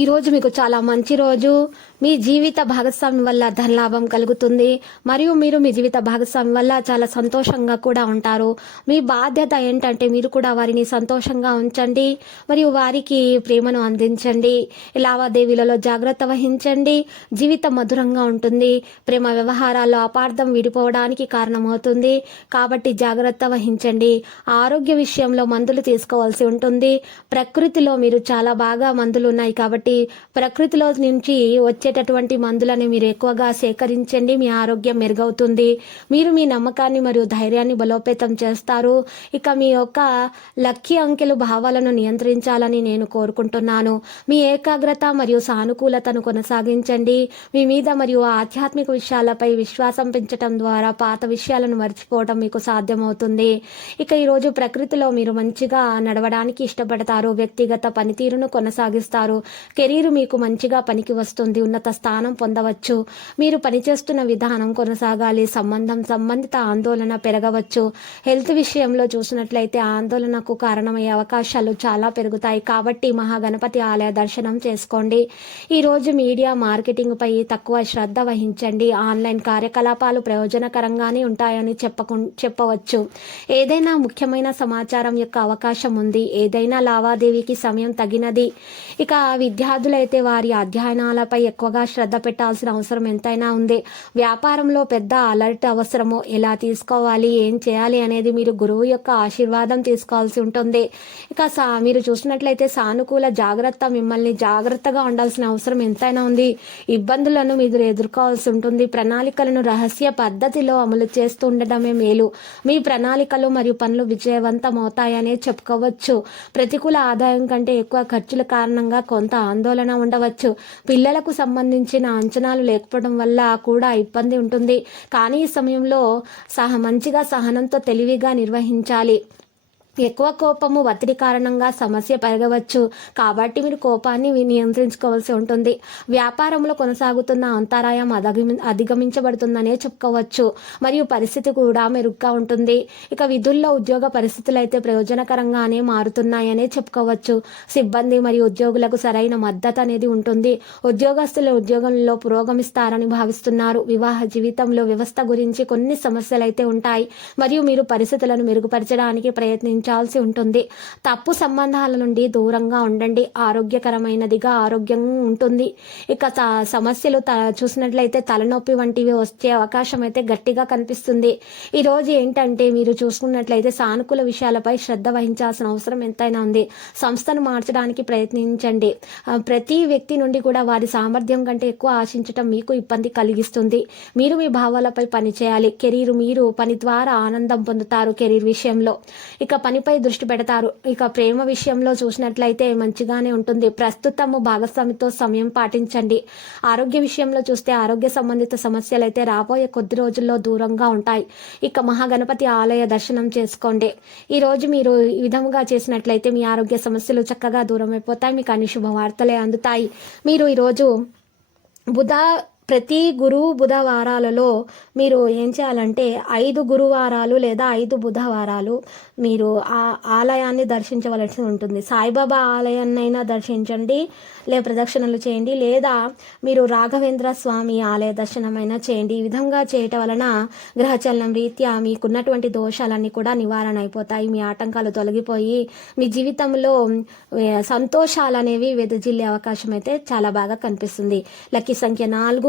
ఈ రోజు మీకు చాలా మంచి రోజు. మీ జీవిత భాగస్వామి వల్ల ధనలాభం కలుగుతుంది. మరియు మీరు మీ జీవిత భాగస్వామి వల్ల చాలా సంతోషంగా కూడా ఉంటారు. మీ బాధ్యత ఏంటంటే మీరు కూడా వారిని సంతోషంగా ఉంచండి. మరియు వారికి ప్రేమను అందించండి. లావాదేవీలలో జాగ్రత్త వహించండి. జీవితం మధురంగా ఉంటుంది. ప్రేమ వ్యవహారాల్లో అపార్థం విడిపోవడానికి కారణమవుతుంది. కాబట్టి జాగ్రత్త వహించండి. ఆరోగ్య విషయంలో మందులు తీసుకోవాల్సి ఉంటుంది. ప్రకృతిలో మీరు చాలా బాగా మందులు ఉన్నాయి కాబట్టి ప్రకృతిలో నుంచి వచ్చేటటువంటి మందులని మీరు ఎక్కువగా సేకరించండి. మీ ఆరోగ్యం మెరుగవుతుంది. మీరు మీ నమ్మకాన్ని మరియు ధైర్యాన్ని బలోపేతం చేస్తారు. ఇక మీ యొక్క లక్కీ అంకెలు భావాలను నియంత్రించాలని నేను కోరుకుంటున్నాను. మీ ఏకాగ్రత మరియు సానుకూలతను కొనసాగించండి. మీ మీద మరియు ఆధ్యాత్మిక విషయాలపై విశ్వాసం పెంచడం ద్వారా పాత విషయాలను మర్చిపోవడం మీకు సాధ్యమవుతుంది. ఇక ఈరోజు ప్రకృతిలో మీరు మంచిగా నడవడానికి ఇష్టపడతారు. వ్యక్తిగత పనితీరును కొనసాగిస్తారు. కెరీర్ మీకు మంచిగా పనికి వస్తుంది ఉన్నత స్థానం పొందవచ్చు. మీరు పనిచేస్తున్న విధానం కొనసాగాలి సంబంధం సంబంధిత ఆందోళన పెరగవచ్చు. హెల్త్ విషయంలో చూసినట్లయితే ఆందోళనకు కారణమయ్యే అవకాశాలు చాలా పెరుగుతాయి. కాబట్టి మహాగణపతి ఆలయ దర్శనం చేసుకోండి. ఈరోజు మీడియా మార్కెటింగ్ పై తక్కువ శ్రద్ధ వహించండి. ఆన్లైన్ కార్యకలాపాలు ప్రయోజనకరంగానే ఉంటాయని చెప్పకు చెప్పవచ్చు. ఏదైనా ముఖ్యమైన సమాచారం యొక్క అవకాశం ఉంది. ఏదైనా లావాదేవీకి సమయం తగినది. ఇక విద్యార్థులైతే వారి అధ్యయనాలపై ఎక్కువగా శ్రద్ధ పెట్టాల్సిన అవసరం ఎంతైనా ఉంది. వ్యాపారంలో పెద్ద అలర్ట్ అవసరము. ఎలా తీసుకోవాలి? ఏం చేయాలి అనేది మీరు గురువు యొక్క ఆశీర్వాదం తీసుకోవాల్సి ఉంటుంది. ఇక సా మీరు చూసినట్లయితే సానుకూల జాగ్రత్త మిమ్మల్ని జాగ్రత్తగా ఉండాల్సిన అవసరం ఎంతైనా ఉంది. ఇబ్బందులను మీరు ఎదుర్కోవాల్సి ఉంటుంది. ప్రణాళికలను రహస్య పద్ధతిలో అమలు చేస్తూ ఉండడమే మేలు. మీ ప్రణాళికలు మరియు పనులు విజయవంతం అవుతాయనే చెప్పుకోవచ్చు. ప్రతికూల ఆదాయం కంటే ఎక్కువ ఖర్చుల కారణంగా కొంత ఆందోళన ఉండవచ్చు. పిల్లలకు సంబంధించిన అంచనాలు లేకపోవడం వల్ల కూడా ఇబ్బంది ఉంటుంది. కానీ ఈ సమయంలో సహ మంచిగా సహనంతో తెలివిగా నిర్వహించాలి. ఎక్కువ కోపము ఒత్తిడి కారణంగా సమస్య పెరగవచ్చు. కాబట్టి మీరు కోపాన్ని నియంత్రించుకోవాల్సి ఉంటుంది. వ్యాపారంలో కొనసాగుతున్న అంతరాయం అధగమి అధిగమించబడుతుందనే చెప్పుకోవచ్చు. మరియు పరిస్థితి కూడా మెరుగ్గా ఉంటుంది. ఇక విధుల్లో ఉద్యోగ పరిస్థితులు అయితే ప్రయోజనకరంగానే మారుతున్నాయనే చెప్పుకోవచ్చు. సిబ్బంది మరియు ఉద్యోగులకు సరైన మద్దతు అనేది ఉంటుంది. ఉద్యోగస్తులు ఉద్యోగంలో పురోగమిస్తారని భావిస్తున్నారు. వివాహ జీవితంలో వ్యవస్థ గురించి కొన్ని సమస్యలు అయితే ఉంటాయి. మరియు మీరు పరిస్థితులను మెరుగుపరచడానికి ప్రయత్నించాల్సి ఉంటుంది. తప్పు సంబంధాల నుండి దూరంగా ఉండండి. ఆరోగ్యకరమైనదిగా ఆరోగ్యం ఉంటుంది. ఇక సమస్యలు త చూసినట్లయితే తలనొప్పి వంటివి వచ్చే అవకాశం అయితే గట్టిగా కనిపిస్తుంది. ఈరోజు ఏంటంటే మీరు చూసుకున్నట్లయితే సానుకూల విషయాలపై శ్రద్ధ వహించాల్సిన అవసరం ఎంతైనా ఉంది. సంస్థను మార్చడానికి ప్రయత్నించండి. ప్రతి వ్యక్తి నుండి కూడా వారి సామర్థ్యం కంటే ఎక్కువ ఆశించటం మీకు ఇబ్బంది కలిగిస్తుంది. మీరు మీ భావాలపై పని చేయాలి కెరీర్ మీరు పని ద్వారా ఆనందం పొందుతారు కెరీర్ విషయంలో. ఇక పనిపై దృష్టి పెడతారు. ఇక ప్రేమ విషయంలో చూసినట్లయితే మంచిగానే ఉంటుంది. ప్రస్తుతము భాగస్వామితో సమయం పాటించండి. ఆరోగ్య విషయంలో చూస్తే ఆరోగ్య సంబంధిత సమస్యలు అయితే రాబోయే కొద్ది రోజుల్లో దూరంగా ఉంటాయి. ఇక మహాగణపతి ఆలయ దర్శనం చేసుకోండి. ఈ రోజు మీరు ఈ విధముగా చేసినట్లయితే మీ ఆరోగ్య సమస్యలు చక్కగా దూరం అయిపోతాయి మీకు అన్ని శుభవార్తలే అందుతాయి. మీరు ఈరోజు బుధ ప్రతి గురు బుధవారాలలో మీరు ఏం చేయాలంటే ఐదు గురువారాలు లేదా ఐదు బుధవారాలు మీరు ఆ ఆలయాన్ని దర్శించవలసి ఉంటుంది. సాయిబాబా ఆలయాన్నైనా దర్శించండి లే ప్రదక్షిణలు చేయండి లేదా మీరు రాఘవేంద్ర స్వామి ఆలయ దర్శనమైనా చేయండి. ఈ విధంగా చేయటం వలన గ్రహచలనం రీత్యా మీకున్నటువంటి దోషాలన్నీ కూడా నివారణ అయిపోతాయి. మీ ఆటంకాలు తొలగిపోయి మీ జీవితంలో సంతోషాలు అనేవి వెదజిల్లే అవకాశం అయితే చాలా బాగా కనిపిస్తుంది. లక్కీ సంఖ్య నాలుగు